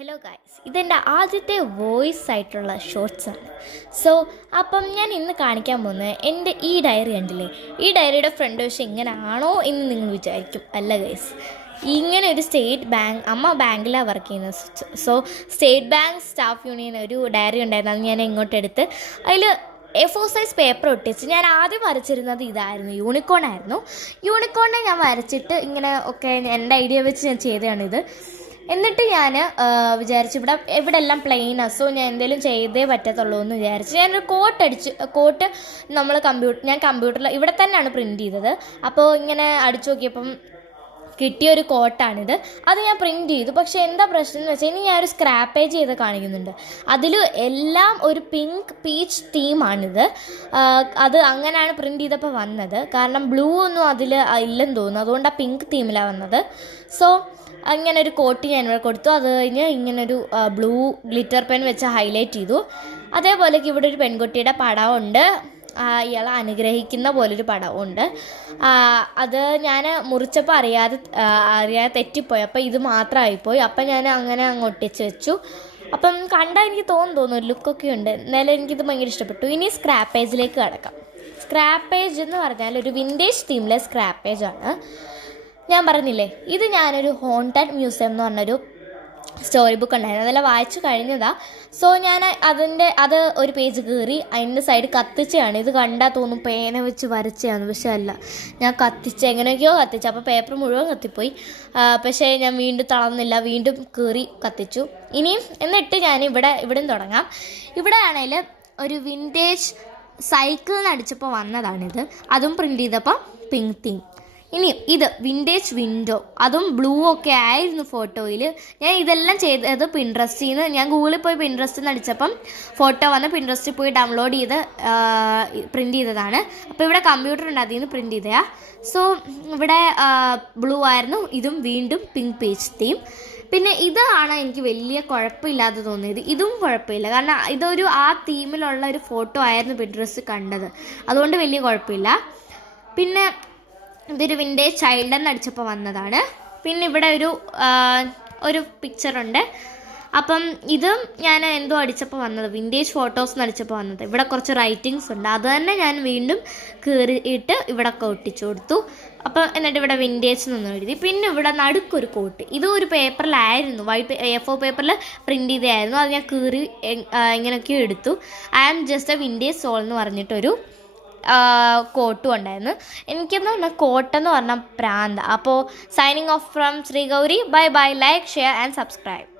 Hello guys, ഇതെൻ്റെ ആദ്യത്തെ voice ആയിട്ടുള്ള ഷോർട്സാണ്. അപ്പം ഞാൻ ഇന്ന് കാണിക്കാൻ പോകുന്നത് എൻ്റെ ഈ ഡയറി കണ്ടില്ലേ, ഈ ഡയറിയുടെ ഫ്രണ്ട് വശം ഇങ്ങനെയാണോ എന്ന് നിങ്ങൾ വിചാരിക്കും. അല്ല ഗൈസ്, ഇങ്ങനെ ഒരു അമ്മ ബാങ്കിലാണ് വർക്ക് ചെയ്യുന്നത്. സ്റ്റേറ്റ് ബാങ്ക് സ്റ്റാഫ് യൂണിയൻ ഒരു ഡയറി ഉണ്ടായിരുന്നു. അത് ഞാൻ ഇങ്ങോട്ട് എടുത്ത് അതിൽ A4 സൈസ് പേപ്പർ ഒട്ടിച്ച് ഞാൻ ആദ്യം വരച്ചിരുന്നത് ഇതായിരുന്നു, യൂണിക്കോൺ ആയിരുന്നു. യൂണിക്കോണിനെ ഞാൻ വരച്ചിട്ട് ഇങ്ങനെ ഒക്കെ എൻ്റെ ഐഡിയ വെച്ച് ഞാൻ ചെയ്തതാണിത്. എന്നിട്ട് ഞാൻ വിചാരിച്ചു ഇവിടെ എല്ലാം പ്ലെയിനാണ്, സോ ഞാൻ എന്തെങ്കിലും ചെയ്തേ പറ്റത്തുള്ളൂ എന്ന് വിചാരിച്ച് ഞാനൊരു കോട്ട് ഞാൻ കമ്പ്യൂട്ടറിൽ ഇവിടെ തന്നെയാണ് പ്രിൻറ്റ് ചെയ്തത്. അപ്പോൾ ഇങ്ങനെ അടിച്ചു നോക്കിയപ്പം കിട്ടിയൊരു കോട്ടാണിത്. അത് ഞാൻ പ്രിൻറ്റ് ചെയ്തു. പക്ഷേ എന്താ പ്രശ്നം എന്ന് വെച്ചാൽ ഇനി ഞാനൊരു സ്ക്രാപ്പേജ് ചെയ്ത് കാണിക്കുന്നുണ്ട്. അതിൽ എല്ലാം ഒരു പിങ്ക് പീച്ച് തീമാണിത്. അത് അങ്ങനെയാണ് പ്രിൻറ്റ് ചെയ്തപ്പോൾ വന്നത്. കാരണം ബ്ലൂ ഒന്നും അതിൽ ഇല്ലെന്ന് തോന്നുന്നു, അതുകൊണ്ടാണ് പിങ്ക് തീമിലാണ് വന്നത്. ഇങ്ങനൊരു കോട്ട് ഞാൻ ഇവിടെ കൊടുത്തു. അത് കഴിഞ്ഞ് ഇങ്ങനൊരു ബ്ലൂ ഗ്ലിറ്റർ പെൻ വെച്ച് ഹൈലൈറ്റ് ചെയ്തു. അതേപോലെ ഇവിടെ ഒരു പെൺകുട്ടിയുടെ പടമുണ്ട്, ഇയാളെ അനുഗ്രഹിക്കുന്ന പോലൊരു പടമുണ്ട്. അത് ഞാൻ മുറിച്ചപ്പോൾ അറിയാതെ തെറ്റിപ്പോയി. അപ്പോൾ ഇത് മാത്രമായിപ്പോയി. അപ്പം ഞാൻ അങ്ങനെ അങ്ങ് ഒട്ടിച്ച് വെച്ചു. അപ്പം കണ്ടാൽ എനിക്ക് തോന്നുന്നു ഒരു ലുക്കൊക്കെ ഉണ്ട്. എന്നാലും എനിക്കിത് ഭയങ്കര ഇഷ്ടപ്പെട്ടു. ഇനി സ്ക്രാപ്പേജിലേക്ക് കടക്കാം. സ്ക്രാപ്പേജ് എന്ന് പറഞ്ഞാൽ ഒരു വിൻറ്റേജ് തീമിലെ സ്ക്രാപ്പേജാണ്. ഞാൻ പറഞ്ഞില്ലേ, ഇത് ഞാനൊരു ഹോണ്ടഡ് മ്യൂസിയം എന്ന് പറഞ്ഞൊരു സ്റ്റോറി ബുക്ക് ഉണ്ടായിരുന്നു, അതെല്ലാം വായിച്ചു കഴിഞ്ഞതാണ്. ഞാൻ അത് ഒരു പേജ് കീറി അതിൻ്റെ സൈഡ് കത്തിച്ചാണ്. ഇത് കണ്ടാൽ തോന്നും പേന വെച്ച് വരച്ചതാണ്, പക്ഷേ അല്ല, ഞാൻ എങ്ങനെയൊക്കെയോ കത്തിച്ചു. അപ്പോൾ പേപ്പർ മുഴുവൻ കത്തിപ്പോയി. പക്ഷേ ഞാൻ വീണ്ടും തളർന്നില്ല, വീണ്ടും കീറി കത്തിച്ചു. എന്നിട്ട് ഞാൻ ഇവിടെ തുടങ്ങാം. ഇവിടെ ആണെങ്കിൽ ഒരു വിൻറ്റേജ് സൈക്കിളിന് അടിച്ചപ്പോൾ വന്നതാണിത്. അതും പ്രിൻറ്റ് ചെയ്തപ്പോൾ പിങ്ക് തീം. ഇനി ഇത് വിൻറ്റേജ് വിൻഡോ, അതും ബ്ലൂ ഒക്കെ ആയിരുന്നു ഫോട്ടോയിൽ. ഞാൻ ഇതെല്ലാം ചെയ്തത് പിൻട്രസ്റ്റിൽ നിന്ന്. ഞാൻ ഗൂഗിളിൽ പോയി പിൻട്രസ്റ്റിൽ നിന്ന് അടിച്ചപ്പം ഫോട്ടോ വന്ന് പിൻട്രസ്റ്റിൽ പോയി ഡൗൺലോഡ് ചെയ്ത് പ്രിൻറ്റ് ചെയ്തതാണ്. അപ്പോൾ ഇവിടെ കമ്പ്യൂട്ടർ ഉണ്ട്, അതിൽ നിന്ന് പ്രിൻറ്റ് ചെയ്തതാണ്. ഇവിടെ ബ്ലൂ ആയിരുന്നു, ഇതും വീണ്ടും പിങ്ക് പേജ് തീം. പിന്നെ ഇതാണ് എനിക്ക് വലിയ കുഴപ്പമില്ലാതെ തോന്നിയത്. ഇതും കുഴപ്പമില്ല, കാരണം ഇതൊരു ആ തീമിലുള്ള ഒരു ഫോട്ടോ ആയിരുന്നു പിൻട്രസ്റ്റ് കണ്ടത്, അതുകൊണ്ട് വലിയ കുഴപ്പമില്ല. പിന്നെ ഇതൊരു വിൻറ്റേജ് ചൈൽഡ് എന്ന് അടിച്ചപ്പോൾ വന്നതാണ്. പിന്നെ ഇവിടെ ഒരു പിക്ചറുണ്ട്. അപ്പം ഇതും ഞാൻ എന്തോ അടിച്ചപ്പോൾ വന്നത്, വിൻറ്റേജ് ഫോട്ടോസ് എന്ന് അടിച്ചപ്പോൾ വന്നത്. ഇവിടെ കുറച്ച് റൈറ്റിങ്സ് ഉണ്ട്, അത് തന്നെ ഞാൻ വീണ്ടും കീറിയിട്ട് ഇവിടെ ഒക്കെ ഒട്ടിച്ചു കൊടുത്തു. അപ്പം എന്നിട്ട് ഇവിടെ വിൻറ്റേജ് എന്നൊന്നും എഴുതി. പിന്നെ ഇവിടെ നടുക്കൊരു കോട്ട്, ഇതും ഒരു പേപ്പറിലായിരുന്നു, വൈറ്റ് A4 പേപ്പറിൽ പ്രിൻറ്റ് ചെയ്തായിരുന്നു. അത് ഞാൻ കീറി ഇങ്ങനെയൊക്കെ എടുത്തു. I am just a vintage soul എന്ന് പറഞ്ഞിട്ടൊരു കോട്ടും ഉണ്ടായിരുന്നു. എനിക്കെന്ന് പറഞ്ഞാൽ കോട്ടെന്ന് പറഞ്ഞാൽ പ്രാന്ത. അപ്പോൾ signing off from Sreegouri. Bye bye. Like, share and subscribe.